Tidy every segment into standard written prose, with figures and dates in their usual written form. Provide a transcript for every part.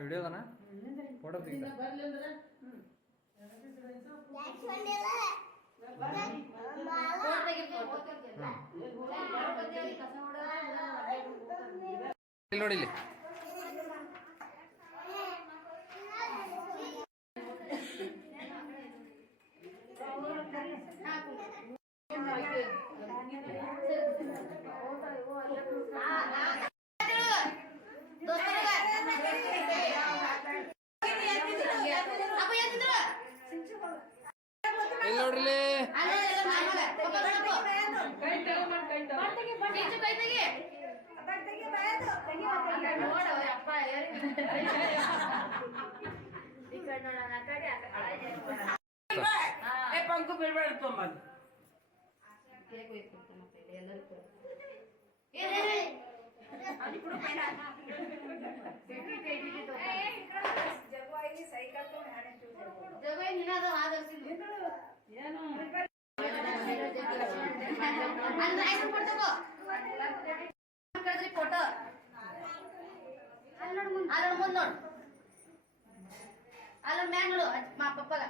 ವಿಡಿಯೋದನ photo ನೋಡಿ ಇಲ್ಲಿ ನೋಡ್ರಿ पंख बिड़बड़ तो मत ಫೋಟೋ ಅಲ್ಲ ಮುಂದ್ ನೋಡು ಅಲ್ಲ ಮ್ಯಾಗ ನೋಡು ಮಾ ಪಪ್ಪಗ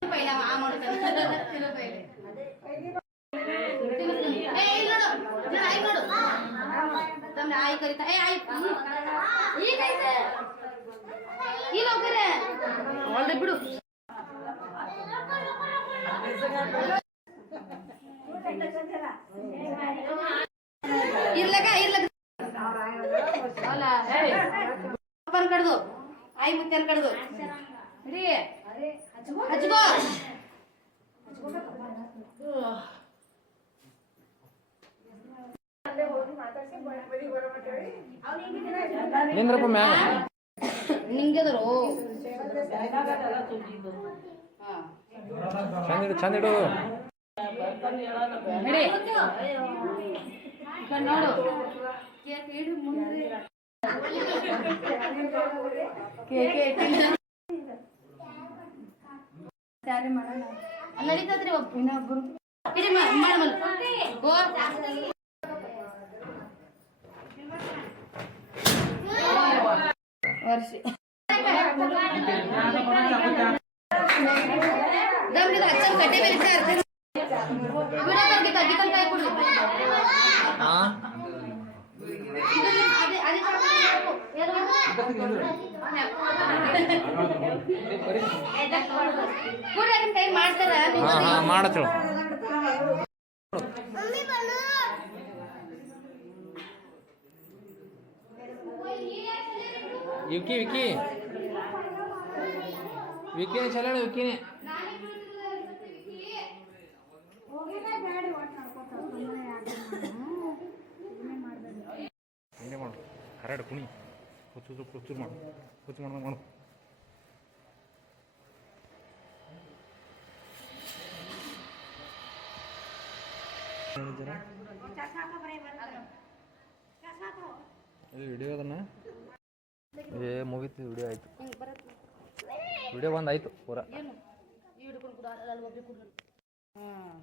पहिला आ ಮಾಡ್ತಾನೆ ತಿರು ಪೈಲೆ ಏ ಇಲ್ಲ ನೋಡು ನೀ ಆಯ್ ನೋಡು ತಮ್ಮ ಆಯ್ ಕರಿತಾ ಏ ಆಯ್ ಈಗ ಐತೆ ಈ ಲೋಕರೆ ಒಳ್ಳೆ ಬಿಡು ಇರ್ಲಕ ಅಲ್ಲ ಅಪ್ಪನ ಕಡ್ದು ಆಯ್ ಮುತ್ತನ ಕಡ್ದು ರೀ ಹಚ್ಕೋ ನಿಂದ್ರಪ್ಪ ಮ್ಯಾಗ ನಿಂಗೆದರು ಚಂದ ಇಡು ನೋಡು ಕೇಕ್ ಇಡು ಮುಂದೆ ನಡೀತದ್ರಿ ಇನ್ನೊಬ್ರು ಇಡಿ ಮಾಡಮಲ್ ಗೋ ವರ್ಷ ದಮ್ಮಿದ ಅಚ್ಚಂ ಕಟ್ಟೆ ಮೇಲೆ ಸರ್ ವಿಡಿಯೋ ತಗ್ಗಿತ ಡಿಕನ್ ಕೈ ಕೊಡು ಹಾ ಇದು ಅದೇ ಅದೇ ಕೂಡ ಕೈ ಮಾಡ್ತಾರ ಹಾ ಹಾ ಮಾಡತ್ರು ವಿಕಿ ವಿಕಿ ವಿಕಿನೇ ಚಲೋಣ ವಿಕಿನೇ ಏನೇ ಮಾಡು ಹರಡು ಕುಣಿ ಕೂತು ಮಾಡು ಕೂತು ಮಾಡು ಮಾಡು ವಿಡಿಯೋ ಅದನ್ನ ಏ ಮುಗೀತು ವಿಡಿಯೋ ಆಯ್ತು ವಿಡಿಯೋ ಬಂದು ಆಯ್ತು ಪೂರ ಹ್ಮ್